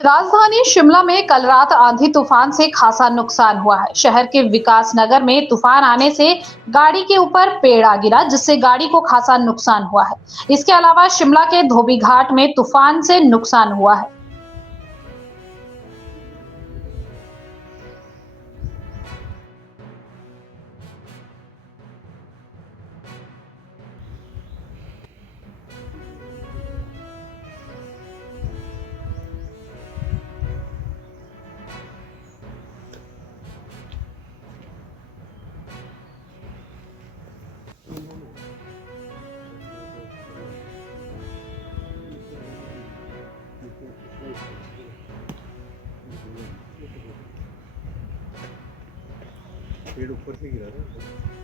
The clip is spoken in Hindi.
राजधानी शिमला में कल रात आंधी तूफान से खासा नुकसान हुआ है। शहर के विकास नगर में तूफान आने से गाड़ी के ऊपर पेड़ आ गिरा, जिससे गाड़ी को खासा नुकसान हुआ है। इसके अलावा शिमला के धोबी घाट में तूफान से नुकसान हुआ है। पेड़ ऊपर से गिरा था।